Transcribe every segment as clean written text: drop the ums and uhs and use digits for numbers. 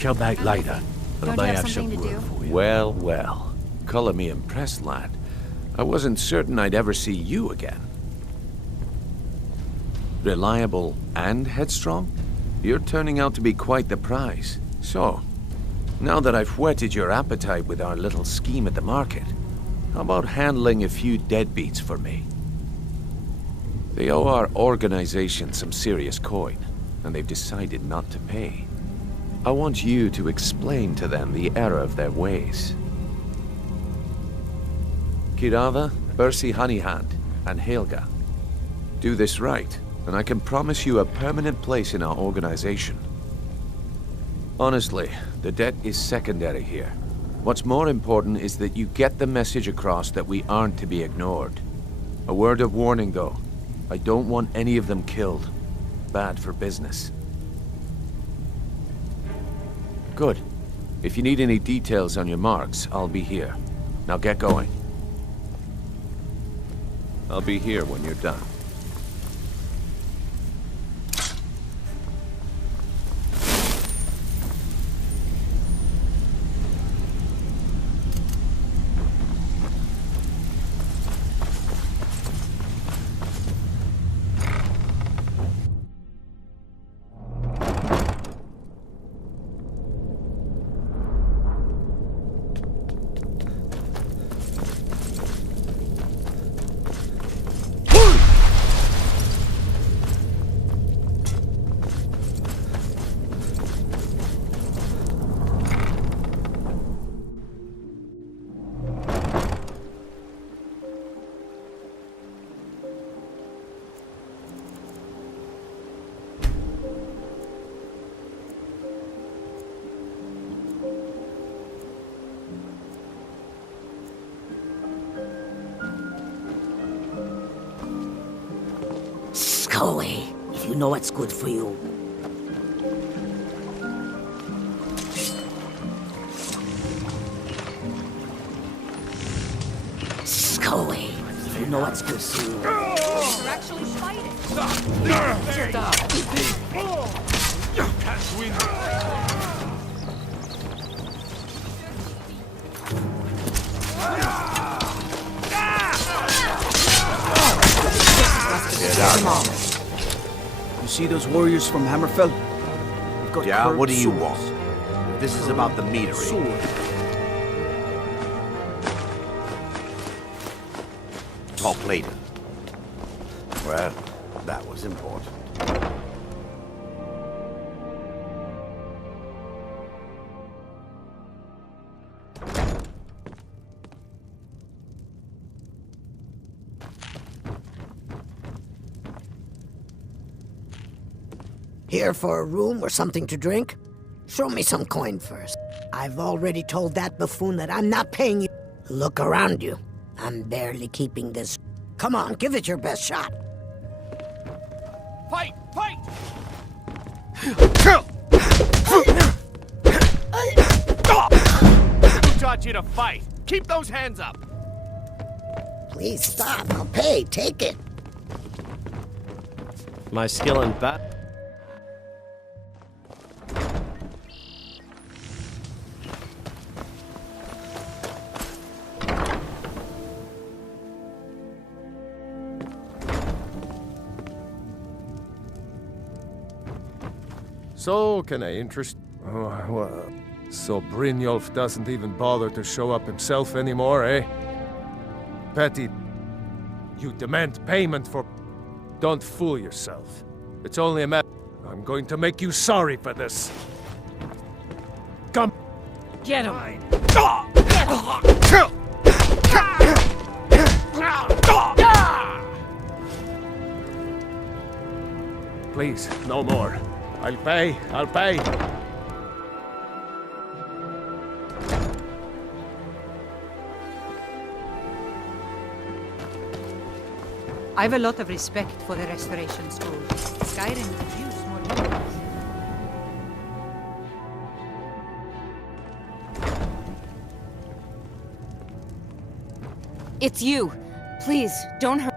Come back later. Don't you have something to do? Well, well. Color me impressed, lad. I wasn't certain I'd ever see you again. Reliable and headstrong? You're turning out to be quite the prize. So, now that I've whetted your appetite with our little scheme at the market, how about handling a few deadbeats for me? They owe our organization some serious coin, and they've decided not to pay. I want you to explain to them the error of their ways. Kirava, Bersi Honeyhand, and Helga. Do this right, and I can promise you a permanent place in our organization. Honestly, the debt is secondary here. What's more important is that you get the message across that we aren't to be ignored. A word of warning, though. I don't want any of them killed. Bad for business. Good. If you need any details on your marks, I'll be here. Now get going. I'll be here when you're done. Go away, if you know what's good for you. Go away, if you know what's good for you. You're actually fighting. Stop! You can't win. You see those warriors from Hammerfell? They've got Yeah, curved what do you swords. want? This is about the meadery. Sword. Talk later. Well, that was important. Here for a room or something to drink? Show me some coin first. I've already told that buffoon that I'm not paying you. Look around you. I'm barely keeping this. Come on, give it your best shot. Fight! Fight! Who taught you to fight? Keep those hands up! Please stop. I'll pay. Take it. My skill in bat. So, can I interest... Oh, well, so Brynjolf doesn't even bother to show up himself anymore, eh? Petty, you demand payment for... Don't fool yourself. It's only a matter... I'm going to make you sorry for this. Come... Get him! Please, no more. I'll pay. I'll pay. I have a lot of respect for the Restoration School. Skyrim could use more leaders. It's you. Please, don't hurt.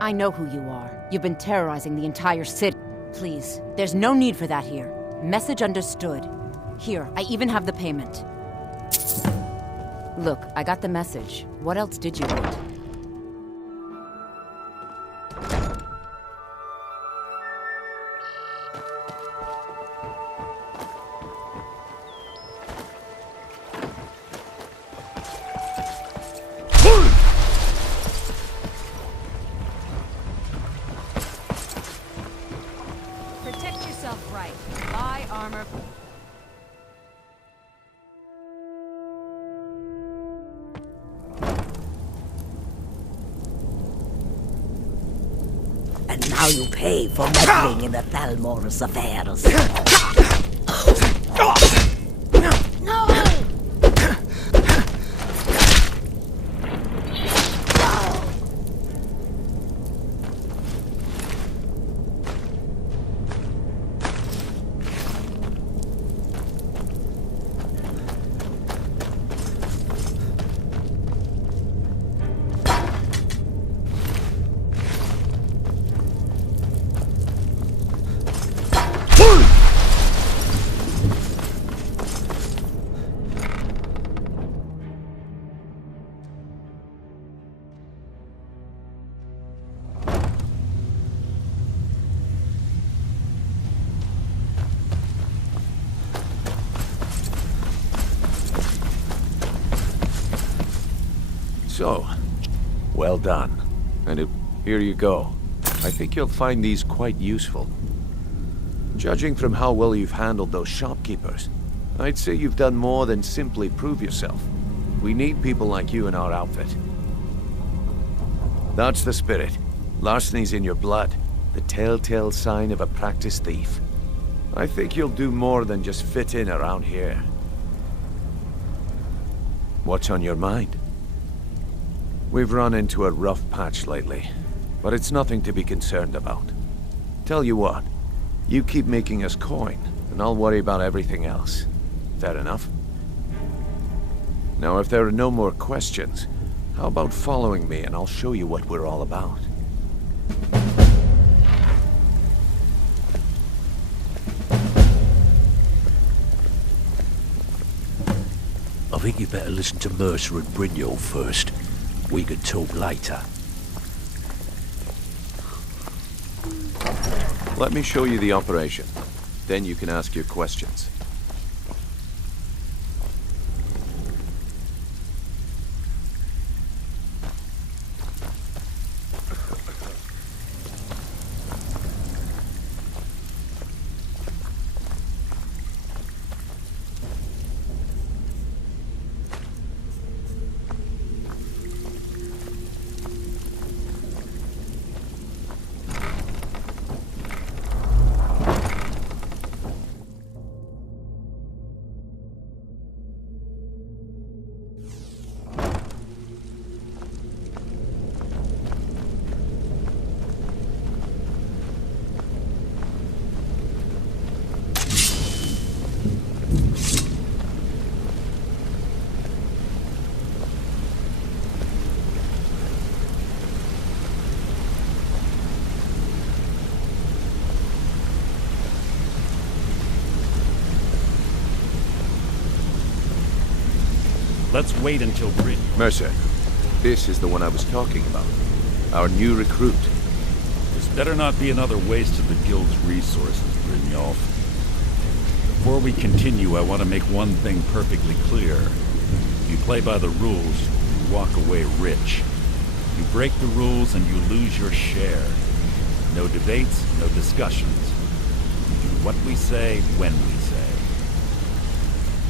I know who you are. You've been terrorizing the entire city. Please, there's no need for that here. Message understood. Here, I even have the payment. Look, I got the message. What else did you want? Protect yourself right. Buy armor. And now you pay for meddling in the Thalmor's affairs. No! So, well done. And here you go. I think you'll find these quite useful. Judging from how well you've handled those shopkeepers, I'd say you've done more than simply prove yourself. We need people like you in our outfit. That's the spirit. Larceny's in your blood. The telltale sign of a practiced thief. I think you'll do more than just fit in around here. What's on your mind? We've run into a rough patch lately, but it's nothing to be concerned about. Tell you what, you keep making us coin, and I'll worry about everything else. Fair enough? Now, if there are no more questions, how about following me and I'll show you what we're all about? I think you better listen to Mercer and Brynjolf first. We can talk later. Let me show you the operation. Then you can ask your questions. Let's wait until Brid. Mercer, this is the one I was talking about. Our new recruit. This better not be another waste of the Guild's resources, Brynjolf. Before we continue, I want to make one thing perfectly clear. If you play by the rules, you walk away rich. You break the rules and you lose your share. No debates, no discussions. We do what we say, when we say.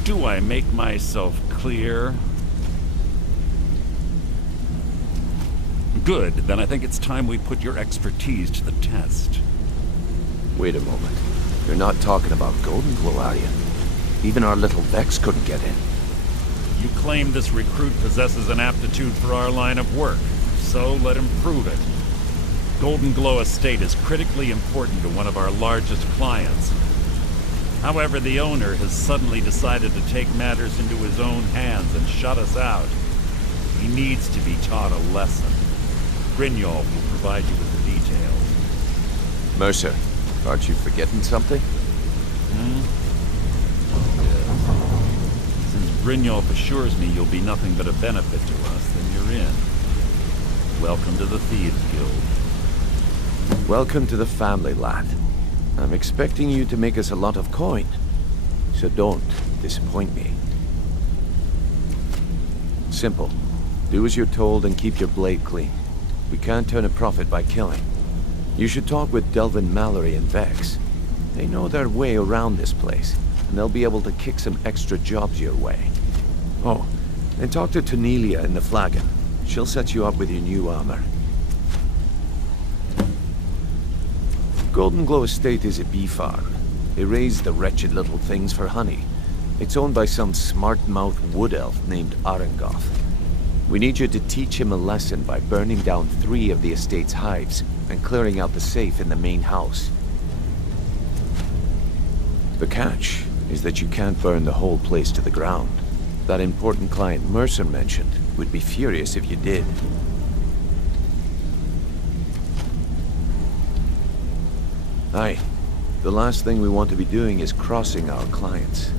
Do I make myself clear? Good, then I think it's time we put your expertise to the test. Wait a moment. You're not talking about Golden Glow, are you? Even our little Vex couldn't get in. You claim this recruit possesses an aptitude for our line of work, so let him prove it. Golden Glow Estate is critically important to one of our largest clients. However, the owner has suddenly decided to take matters into his own hands and shut us out. He needs to be taught a lesson. Brynjolf will provide you with the details. Mercer, aren't you forgetting something? Yeah. Brynjolf assures me you'll be nothing but a benefit to us, then you're in. Welcome to the Thieves Guild. Welcome to the family, lad. I'm expecting you to make us a lot of coin. So don't disappoint me. Simple. Do as you're told and keep your blade clean. We can't turn a profit by killing. You should talk with Delvin Mallory and Vex. They know their way around this place, and they'll be able to kick some extra jobs your way. Oh, and talk to Cornelia in the Flagon. She'll set you up with your new armor. Golden Glow Estate is a bee farm. They raise the wretched little things for honey. It's owned by some smart-mouthed wood elf named Arangoth. We need you to teach him a lesson by burning down 3 of the estate's hives and clearing out the safe in the main house. The catch is that you can't burn the whole place to the ground. That important client Mercer mentioned would be furious if you did. Aye. The last thing we want to be doing is crossing our clients.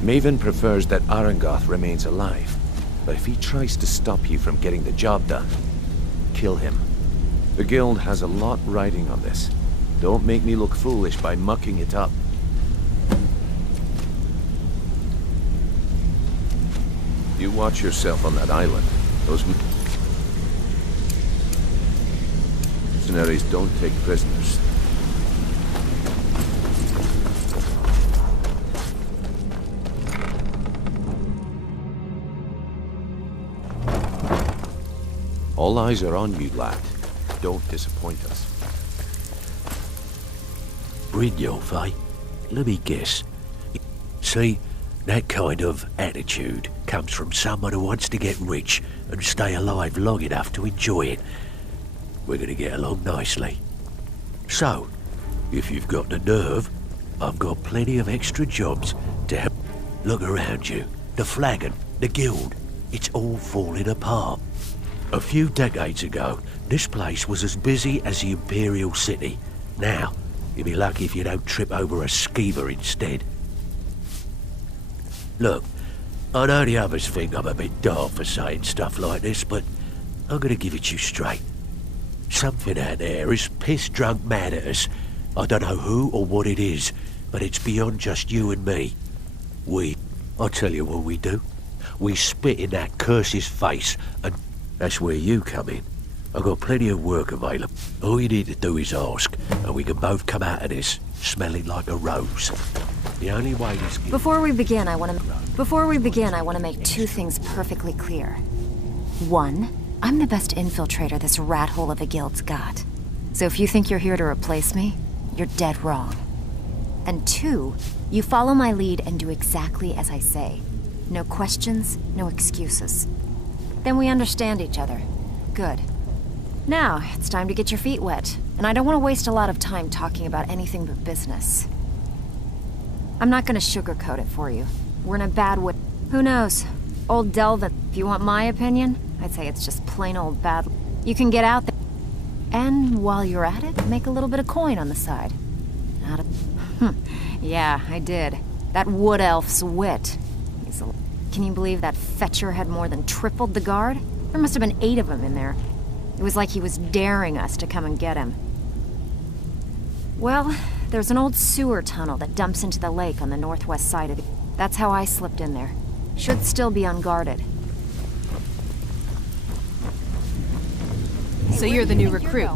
Maven prefers that Arangoth remains alive, but if he tries to stop you from getting the job done, kill him. The guild has a lot riding on this. Don't make me look foolish by mucking it up. You watch yourself on that island. Those mercenaries don't take prisoners. All eyes are on you, lad. Don't disappoint us. Brynjolf, eh? Let me guess. See, that kind of attitude comes from someone who wants to get rich and stay alive long enough to enjoy it. We're gonna get along nicely. So, if you've got the nerve, I've got plenty of extra jobs to help. Look around you. The Flagon, the guild, it's all falling apart. A few decades ago, this place was as busy as the Imperial City. Now, you'll be lucky if you don't trip over a schemer instead. Look, I know the others think I'm a bit daft for saying stuff like this, but I'm gonna give it you straight. Something out there is piss-drunk mad at us. I don't know who or what it is, but it's beyond just you and me. I'll tell you what we do. We spit in that curse's face, and that's where you come in. I've got plenty of work available. All you need to do is ask, and we can both come out of this smelling like a rose. The only way this... Before we begin, I want to make 2 things perfectly clear. 1, I'm the best infiltrator this rat hole of a guild's got. So if you think you're here to replace me, you're dead wrong. And 2, you follow my lead and do exactly as I say. No questions, no excuses. Then we understand each other. Good. Now, it's time to get your feet wet, and I don't want to waste a lot of time talking about anything but business. I'm not gonna sugarcoat it for you. We're in a bad way. Who knows? Old Delvin, if you want my opinion, I'd say it's just plain old bad. You can get out there, and while you're at it, make a little bit of coin on the side. Yeah, I did. That wood elf's wit. Can you believe that fetcher had more than tripled the guard? There must have been 8 of them in there. It was like he was daring us to come and get him. Well, there's an old sewer tunnel that dumps into the lake on the northwest side of it. That's how I slipped in there. Should still be unguarded. So you're the new recruit.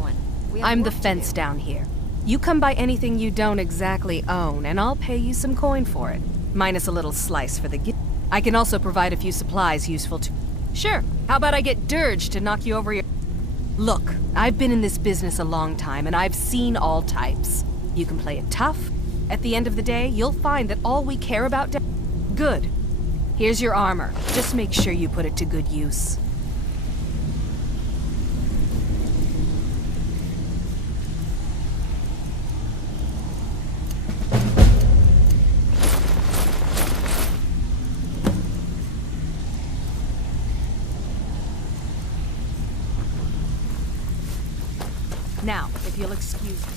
I'm the fence down here. You come by anything you don't exactly own, and I'll pay you some coin for it. Minus a little slice for the gift. I can also provide a few supplies useful to... Sure, how about I get Dirge to knock you over your... Look, I've been in this business a long time, and I've seen all types. You can play it tough. At the end of the day, you'll find that all we care about... Good. Here's your armor. Just make sure you put it to good use. Now, if you'll excuse me.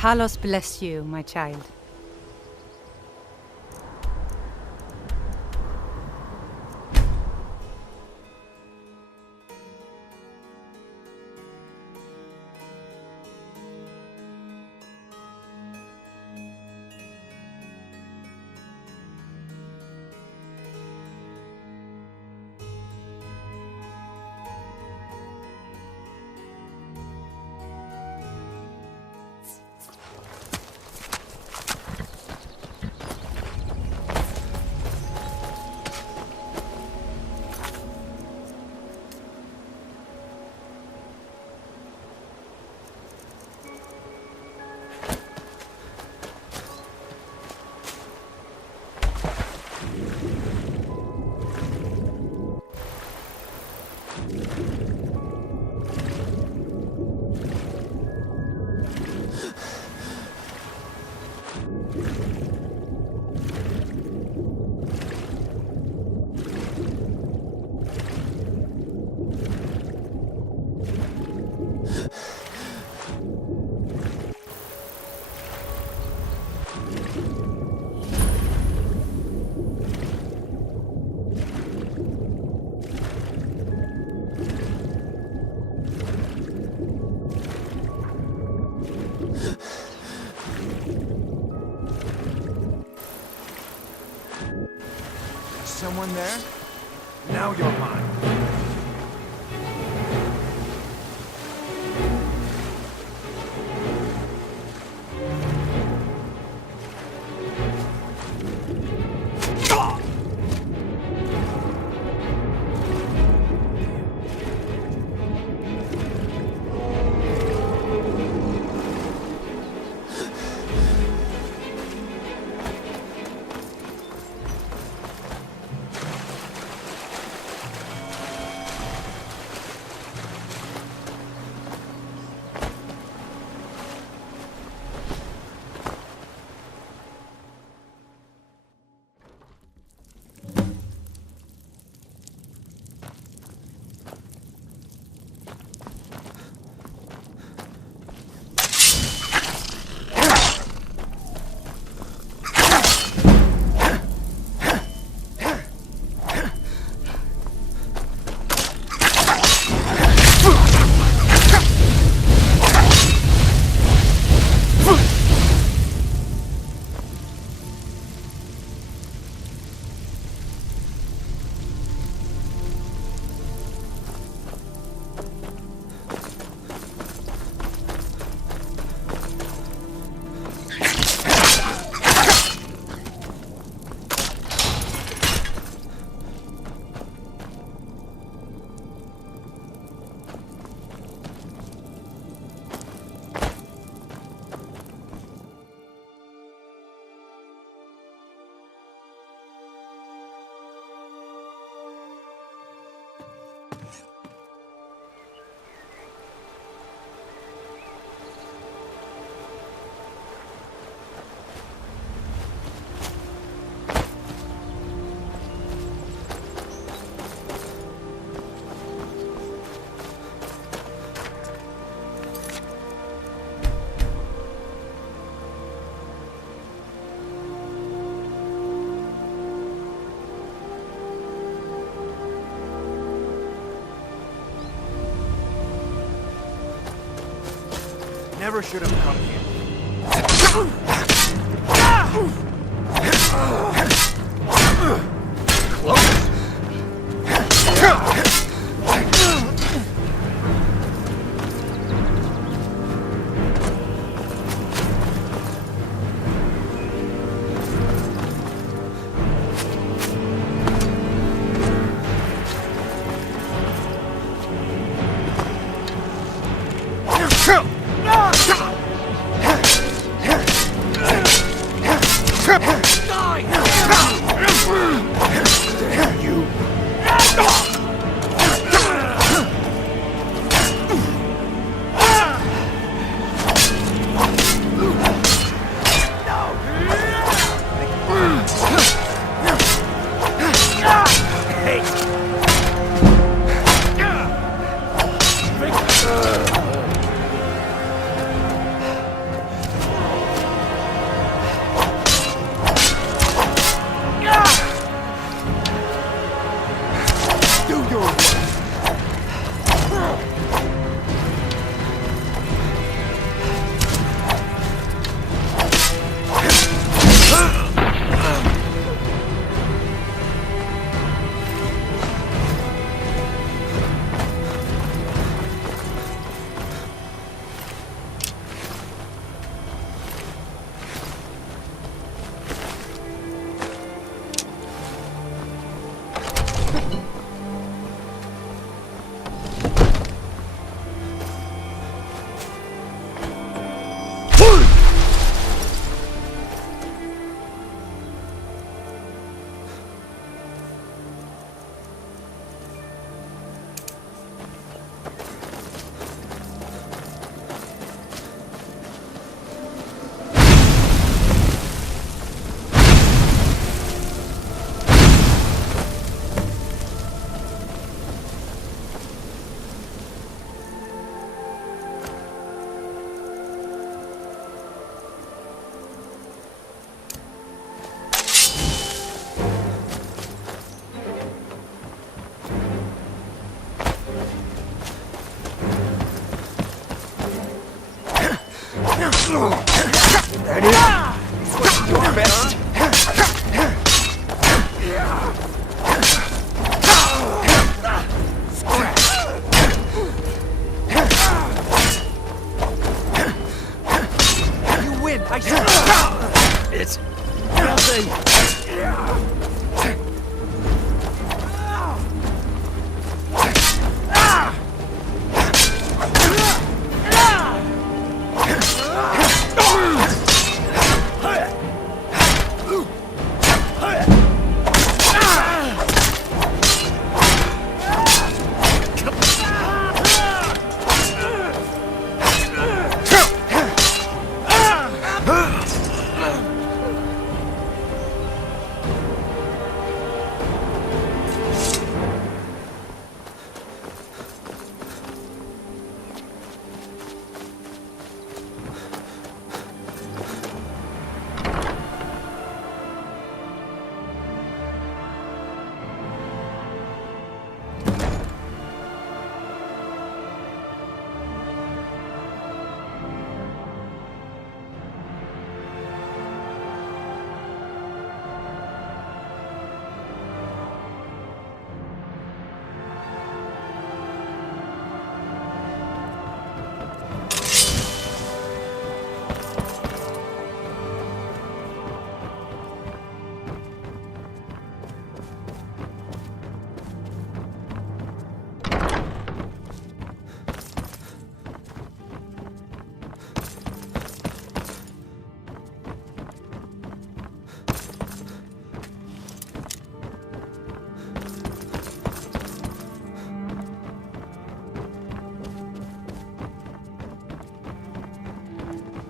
Talos bless you, my child. Someone there? Now you're mine. Never should have come here.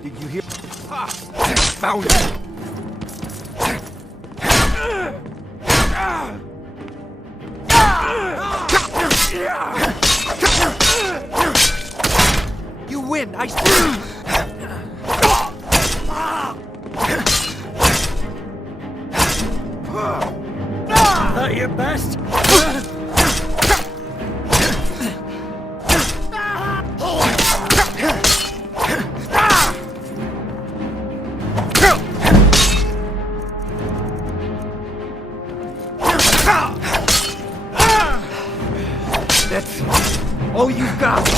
Did you hear? Ah! Found it! You win! I At your best? That's all you've got!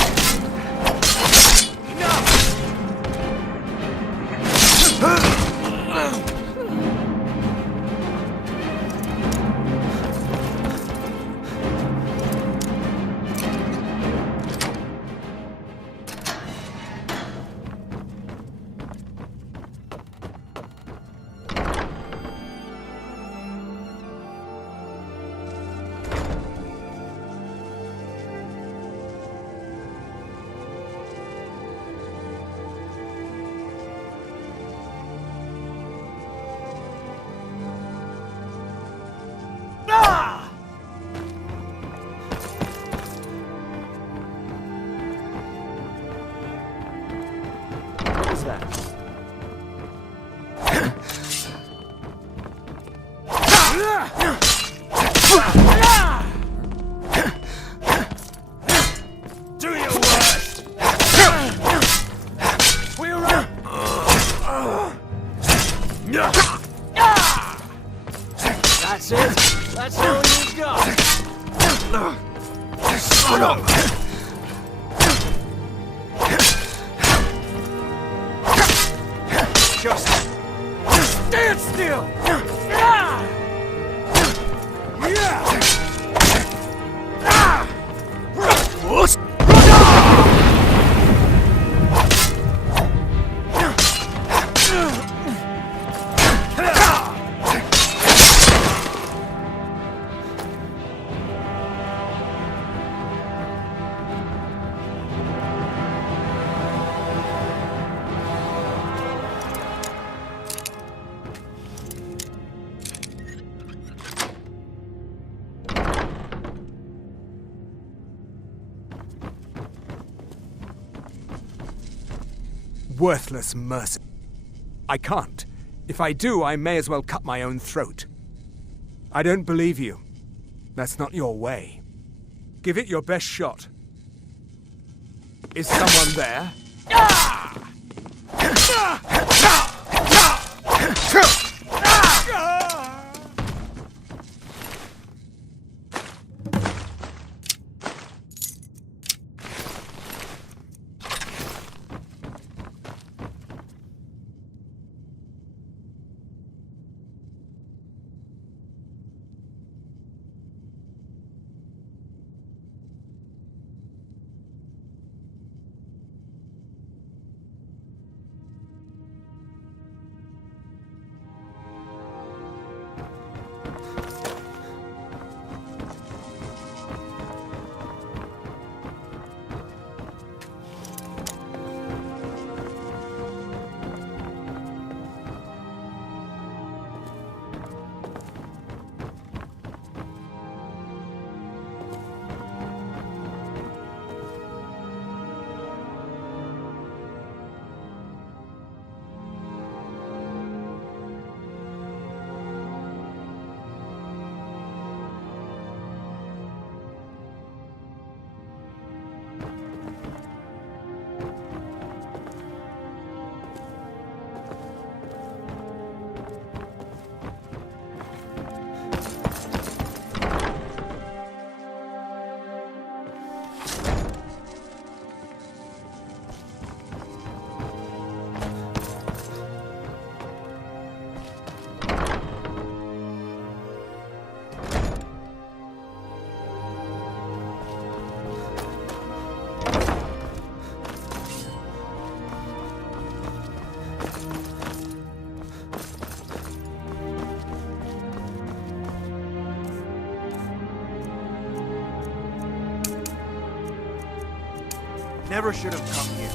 What was that? Do your worst! We're up! That's it? That's all you've got? Shut up! Just stand still! Worthless mercy. I can't. If I do, I may as well cut my own throat. I don't believe you. That's not your way. Give it your best shot. Is someone there? never should have come here.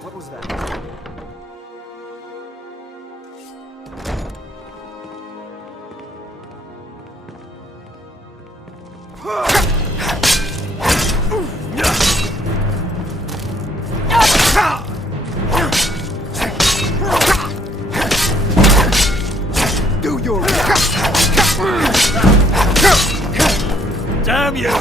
What was that? Do your Damn you!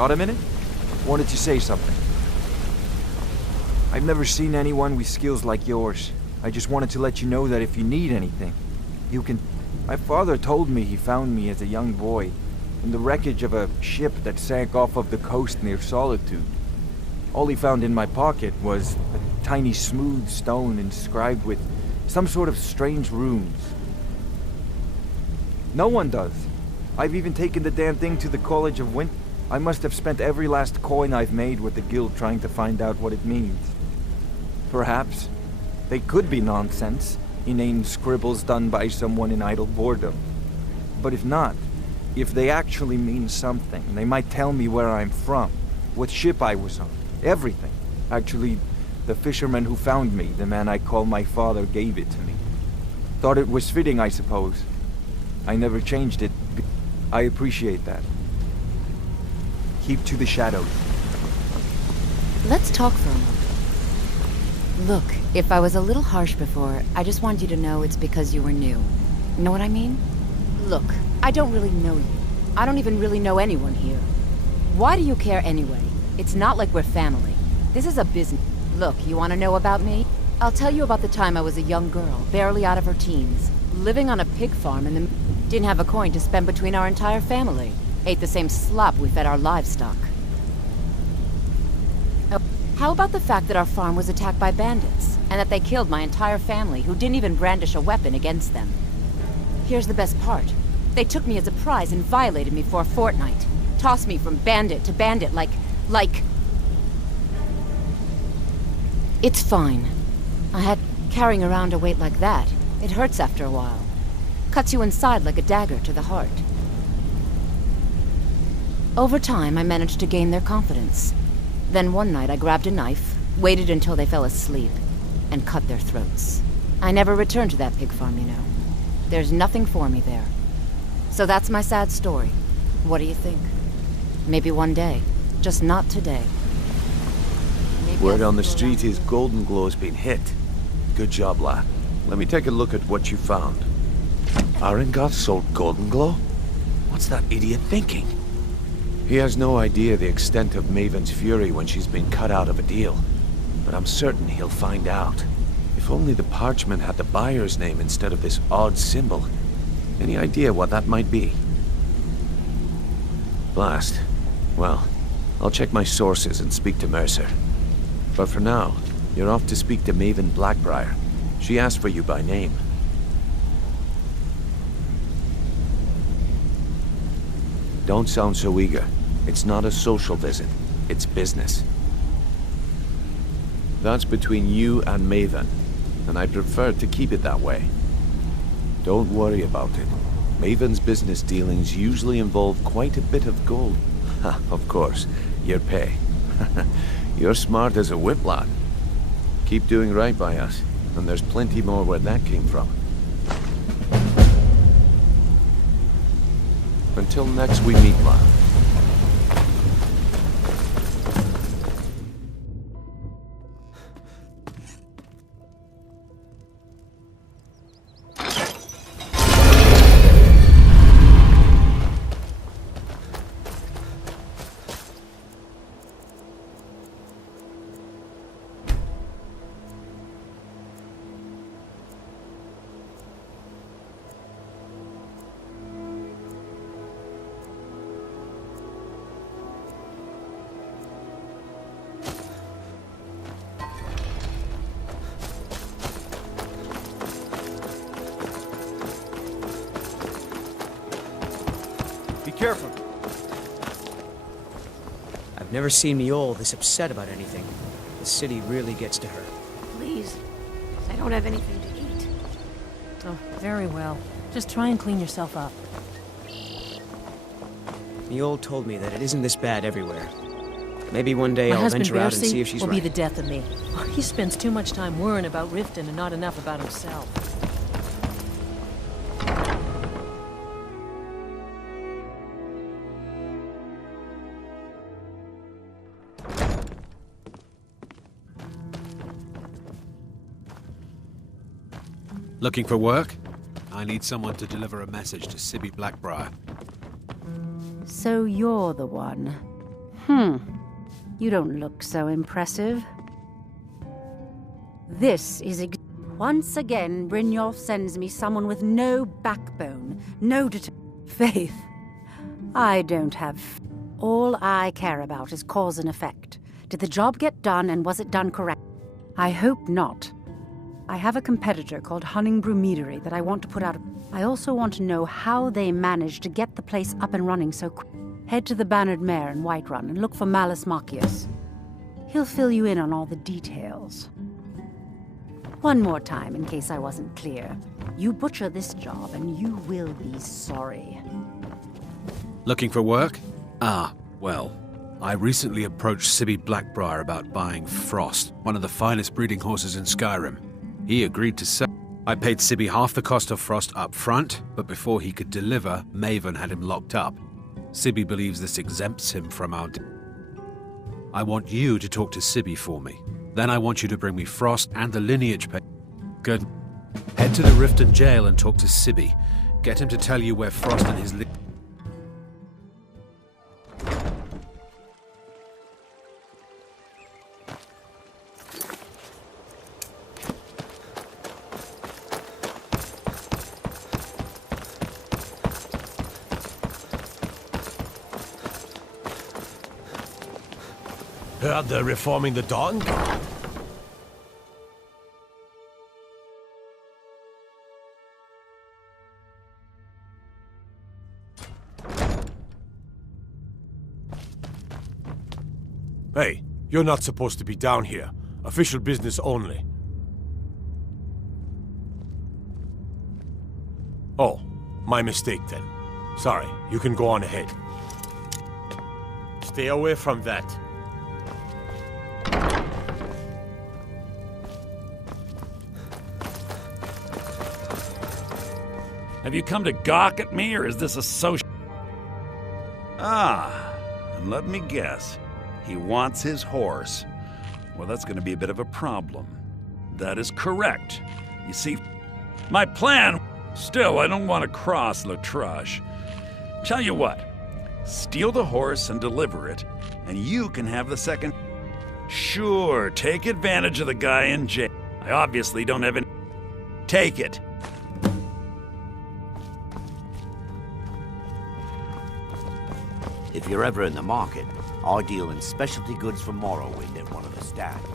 Got a minute? Wanted to say something. I've never seen anyone with skills like yours. I just wanted to let you know that if you need anything, you can... My father told me he found me as a young boy in the wreckage of a ship that sank off of the coast near Solitude. All he found in my pocket was a tiny smooth stone inscribed with some sort of strange runes. No one does. I've even taken the damn thing to the College of Winter. I must have spent every last coin I've made with the guild trying to find out what it means. Perhaps they could be nonsense, inane scribbles done by someone in idle boredom. But if not, if they actually mean something, they might tell me where I'm from, what ship I was on, everything. Actually, the fisherman who found me, the man I call my father, gave it to me. Thought it was fitting, I suppose. I never changed it. I appreciate that. Keep to the shadows. Let's talk for a moment. Look, if I was a little harsh before, I just wanted you to know it's because you were new. Know what I mean? Look, I don't really know you. I don't even really know anyone here. Why do you care anyway? It's not like we're family. This is a business. Look, you want to know about me? I'll tell you about the time I was a young girl, barely out of her teens, living on a pig farm and didn't have a coin to spend between our entire family. Ate the same slop we fed our livestock. Oh, how about the fact that our farm was attacked by bandits, and that they killed my entire family who didn't even brandish a weapon against them? Here's the best part. They took me as a prize and violated me for a fortnight. Tossed me from bandit to bandit like... It's fine. Carrying around a weight like that, it hurts after a while. Cuts you inside like a dagger to the heart. Over time, I managed to gain their confidence. Then one night I grabbed a knife, waited until they fell asleep, and cut their throats. I never returned to that pig farm, you know. There's nothing for me there. So that's my sad story. What do you think? Maybe one day. Just not today. Word on the street is Golden Glow's been hit. Good job, lad. Let me take a look at what you found. Arengoth sold Golden Glow? What's that idiot thinking? He has no idea the extent of Maven's fury when she's been cut out of a deal. But I'm certain he'll find out. If only the parchment had the buyer's name instead of this odd symbol. Any idea what that might be? Blast. Well, I'll check my sources and speak to Mercer. But for now, you're off to speak to Maven Blackbriar. She asked for you by name. Don't sound so eager. It's not a social visit. It's business. That's between you and Maven, and I prefer to keep it that way. Don't worry about it. Maven's business dealings usually involve quite a bit of gold. Ha, of course, your pay. You're smart as a whip, lad. Keep doing right by us, and there's plenty more where that came from. Until next we meet, lad. Careful. I've never seen Miol this upset about anything. The city really gets to her. Please. I don't have anything to eat. Oh, very well. Just try and clean yourself up. Miol told me that it isn't this bad everywhere. Maybe one day I'll venture out and see if she's right. My husband Bercy will be the death of me. He spends too much time worrying about Riften and not enough about himself. Looking for work? I need someone to deliver a message to Sibby Blackbriar. So you're the one. You don't look so impressive. This is once again, Brynjolf sends me someone with no backbone, no faith. I don't have... All I care about is cause and effect. Did the job get done, and was it done correctly? I hope not. I have a competitor called Hunningbrew Meadery that I want to put out. I also want to know how they managed to get the place up and running so quick. Head to the Bannered Mare in Whiterun and look for Malus Machius. He'll fill you in on all the details. One more time, in case I wasn't clear. You butcher this job and you will be sorry. Looking for work? Ah, well, I recently approached Sibby Blackbriar about buying Frost, one of the finest breeding horses in Skyrim. He agreed to sell. I paid Sibby half the cost of Frost up front, but before he could deliver, Maven had him locked up. Sibby believes this exempts him from our deal. I want you to talk to Sibby for me. Then I want you to bring me Frost and the lineage page. Good. Head to the Riften jail and talk to Sibby. Get him to tell you where Frost and his Heard they're reforming the Dawn Guard. Hey, you're not supposed to be down here. Official business only. Oh, my mistake then. Sorry, you can go on ahead. Stay away from that. Have you come to gawk at me, or is this a social... Ah, and let me guess. He wants his horse. Well, that's going to be a bit of a problem. That is correct. You see, my plan... Still, I don't want to cross Latrush. Tell you what, steal the horse and deliver it, and you can have the second... Sure, take advantage of the guy in jail. I obviously don't have any... Take it. If you're ever in the market, I deal in specialty goods from Morrowind at one of the stands.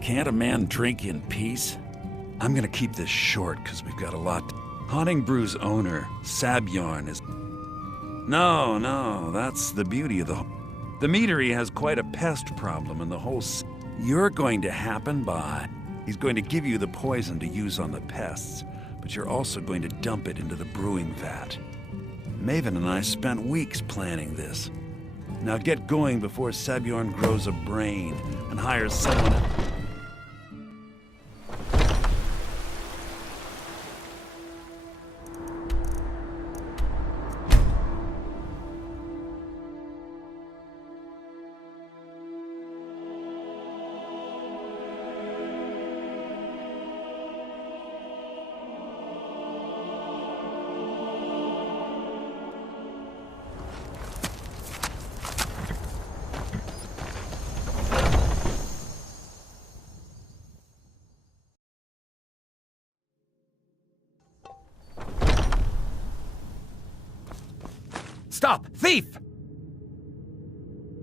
Can't a man drink in peace? I'm gonna keep this short, because we've got a lot. Haunting Brew's owner, Sabjorn, is... No, that's the beauty of the meadery has quite a pest problem, and the whole... You're going to happen by... He's going to give you the poison to use on the pests, but you're also going to dump it into the brewing vat. Maven and I spent weeks planning this. Now get going before Sabjorn grows a brain and hires someone... Stop! Thief!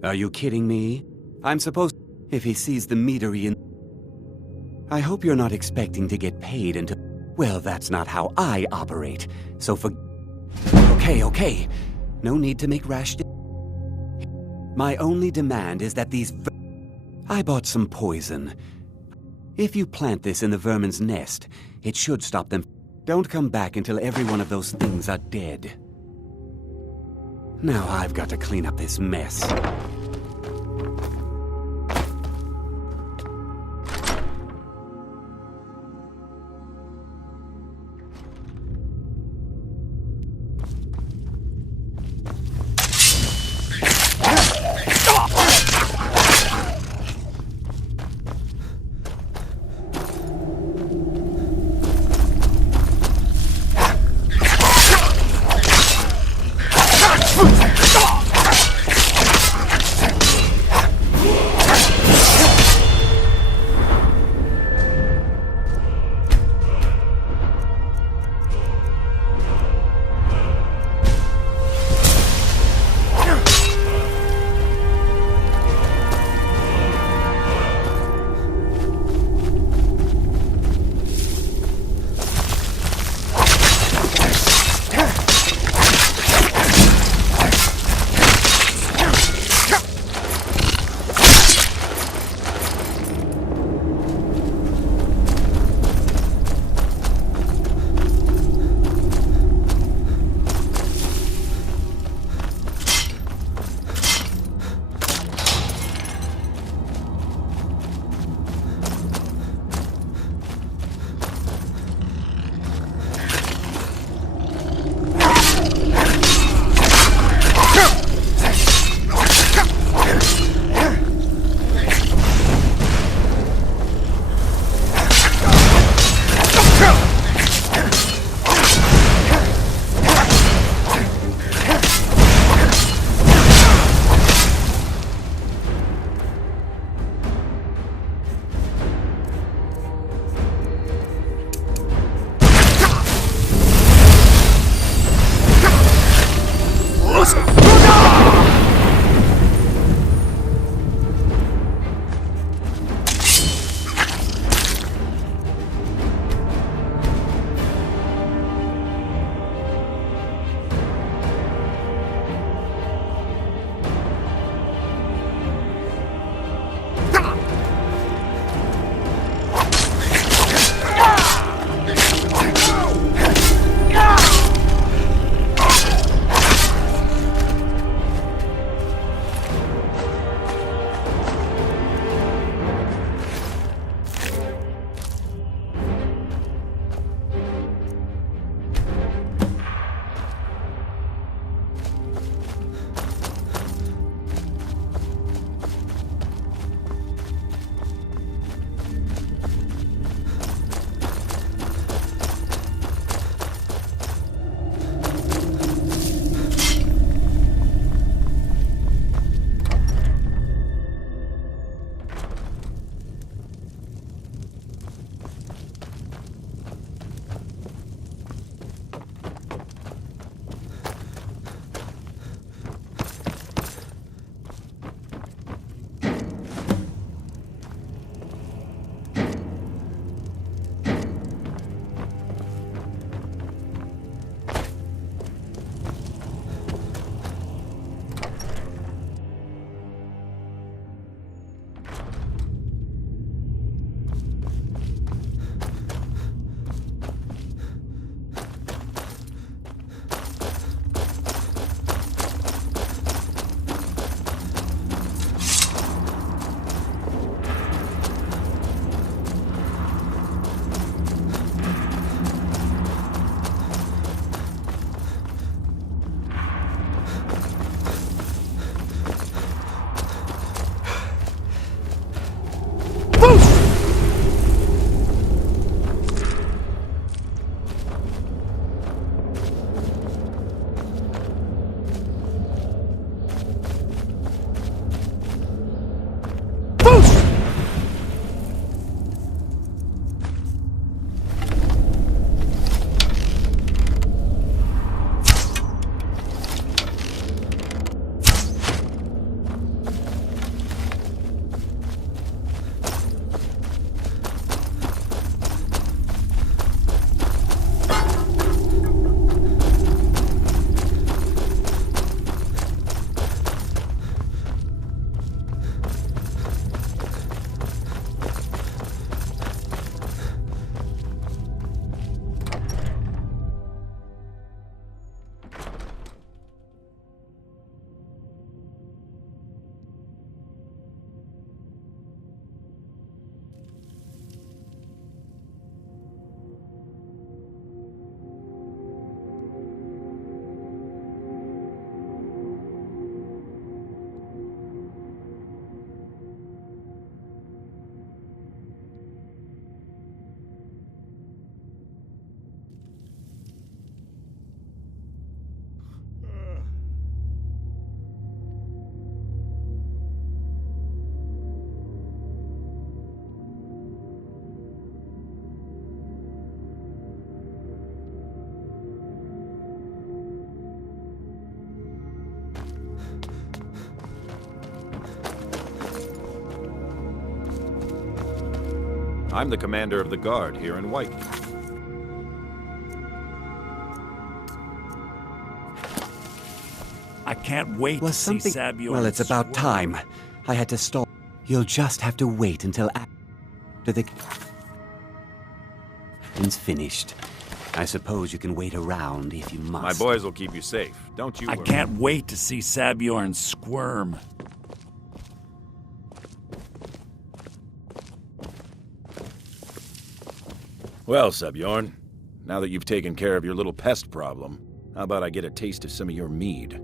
Are you kidding me? I'm supposed... If he sees the meadery in... I hope you're not expecting to get paid until... Well, that's not how I operate. So for... Okay. No need to make rash... My only demand is that these... I bought some poison. If you plant this in the vermin's nest, it should stop them. Don't come back until every one of those things are dead. Now I've got to clean up this mess. I'm the commander of the guard here in White. I can't wait to see Sabio. Well, it's about time. I had to stop. You'll just have to wait until after the... it's finished. I suppose you can wait around if you must. My boys will keep you safe. Don't you worry. I can't wait to see Sabjorn squirm. Well, Sabjorn, now that you've taken care of your little pest problem, how about I get a taste of some of your mead?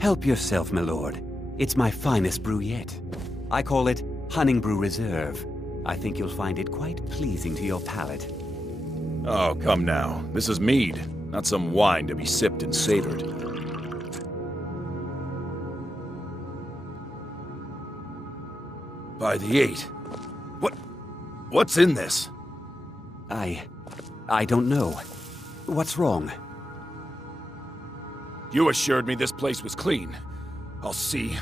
Help yourself, my lord. It's my finest brew yet. I call it Hunning Brew Reserve. I think you'll find it quite pleasing to your palate. Oh, come now. This is mead, not some wine to be sipped and savored. By the 8. What's in this? I don't know. What's wrong? You assured me this place was clean. I'll see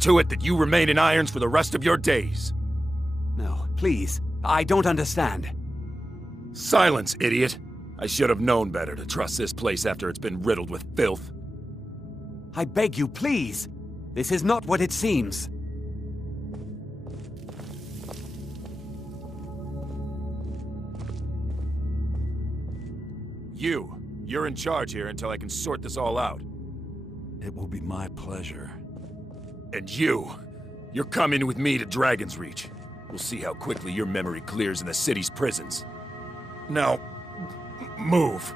to it that you remain in irons for the rest of your days. No, please. I don't understand. Silence, idiot. I should have known better to trust this place after it's been riddled with filth. I beg you, please. This is not what it seems. You're in charge here until I can sort this all out. It will be my pleasure. And you're coming with me to Dragon's Reach. We'll see how quickly your memory clears in the city's prisons. Now, move.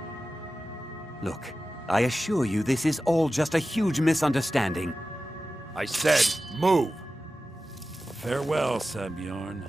Look, I assure you this is all just a huge misunderstanding. I said, move! Farewell, Sabjorn.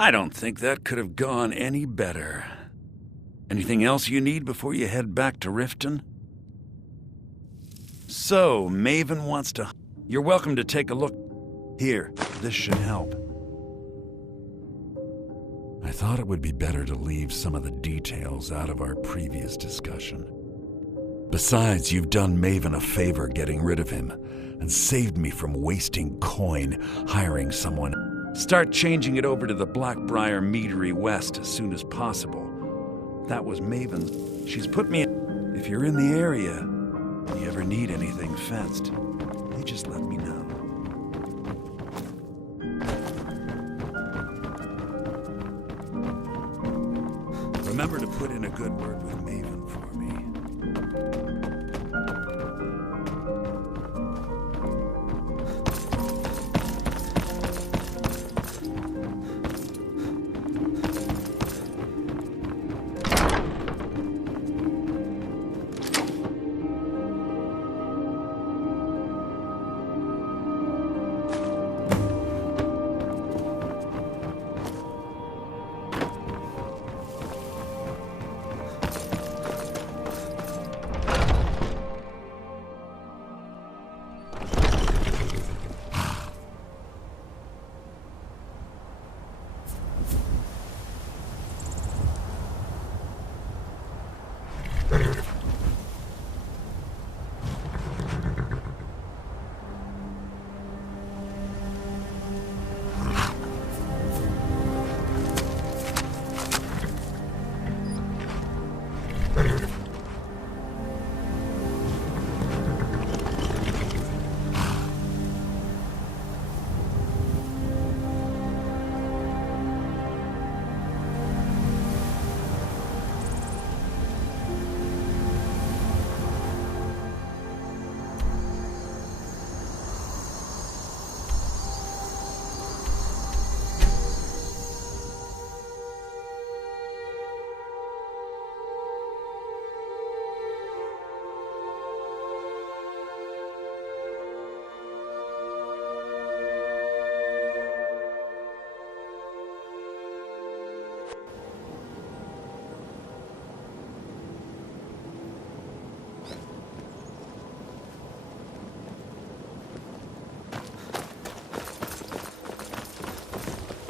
I don't think that could have gone any better. Anything else you need before you head back to Riften? So, Maven wants to... You're welcome to take a look. Here, this should help. I thought it would be better to leave some of the details out of our previous discussion. Besides, you've done Maven a favor getting rid of him, and saved me from wasting coin hiring someone. Start changing it over to the Blackbriar Meadery West as soon as possible. That was Maven. She's put me in. If you're in the area, and you ever need anything fenced, you just let me know. Remember to put in a good word with Maven for me?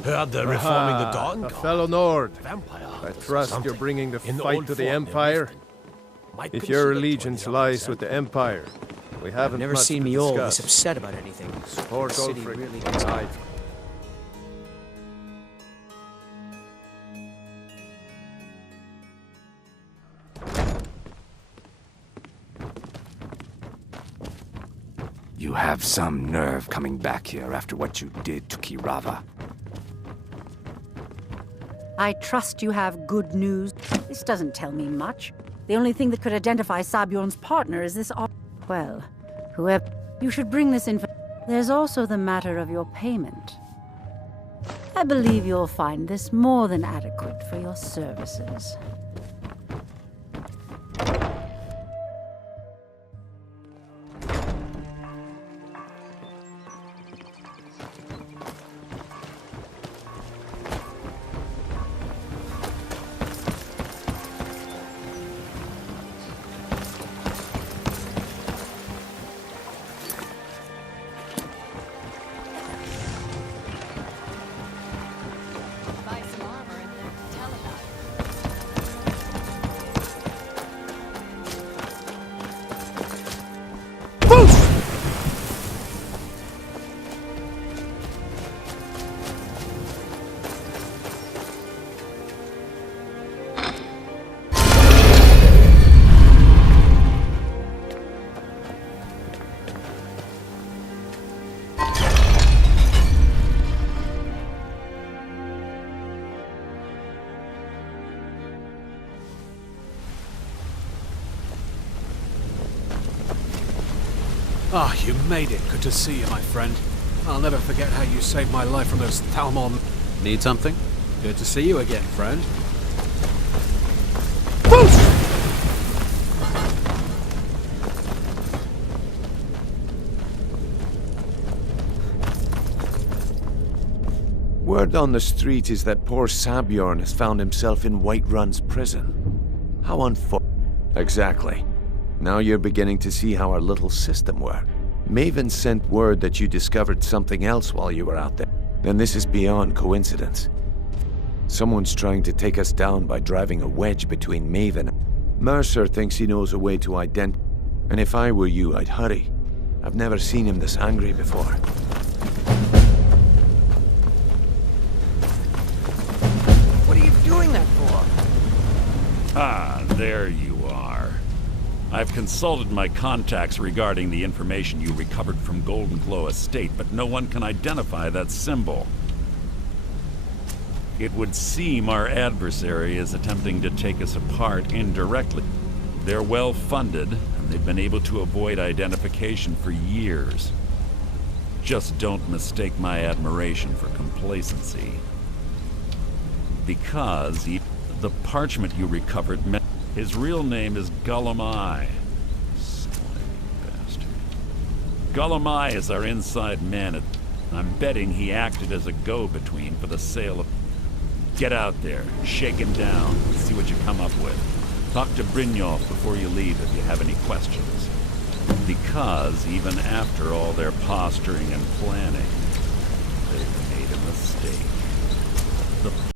Heard they're reforming the Dawn Guard. Fellow Nord. Vampire I trust you're bringing the fight to the Fort Empire. Might If your consider allegiance 20 lies hours with the Empire, we haven't Never much seen to me all discuss. this upset about anything. Poor The city Ulfric really died. You have some nerve coming back here after what you did to Kirava. I trust you have good news. This doesn't tell me much. The only thing that could identify Sabjorn's partner is this well, whoever... You should bring this info... There's also the matter of your payment. I believe you'll find this more than adequate for your services. Ah, you made it. Good to see you, my friend. I'll never forget how you saved my life from those Thalmor... Need something? Good to see you again, friend. Word on the street is that poor Sabjorn has found himself in Whiterun's prison. How unfortunate. Exactly. Now you're beginning to see how our little system works. Maven sent word that you discovered something else while you were out there. And this is beyond coincidence. Someone's trying to take us down by driving a wedge between Maven. Mercer thinks he knows a way to identify. And if I were you, I'd hurry. I've never seen him this angry before. What are you doing that for? Ah, there you are. I've consulted my contacts regarding the information you recovered from Golden Glow Estate, but no one can identify that symbol. It would seem our adversary is attempting to take us apart indirectly. They're well funded, and they've been able to avoid identification for years. Just don't mistake my admiration for complacency. Because the parchment you recovered meant his real name is Gullum. Gullum is our inside man. I'm betting he acted as a go-between for the sale of... Get out there, shake him down, see what you come up with. Talk to Brynjolf before you leave if you have any questions. Because even after all their posturing and planning, they've made a mistake. The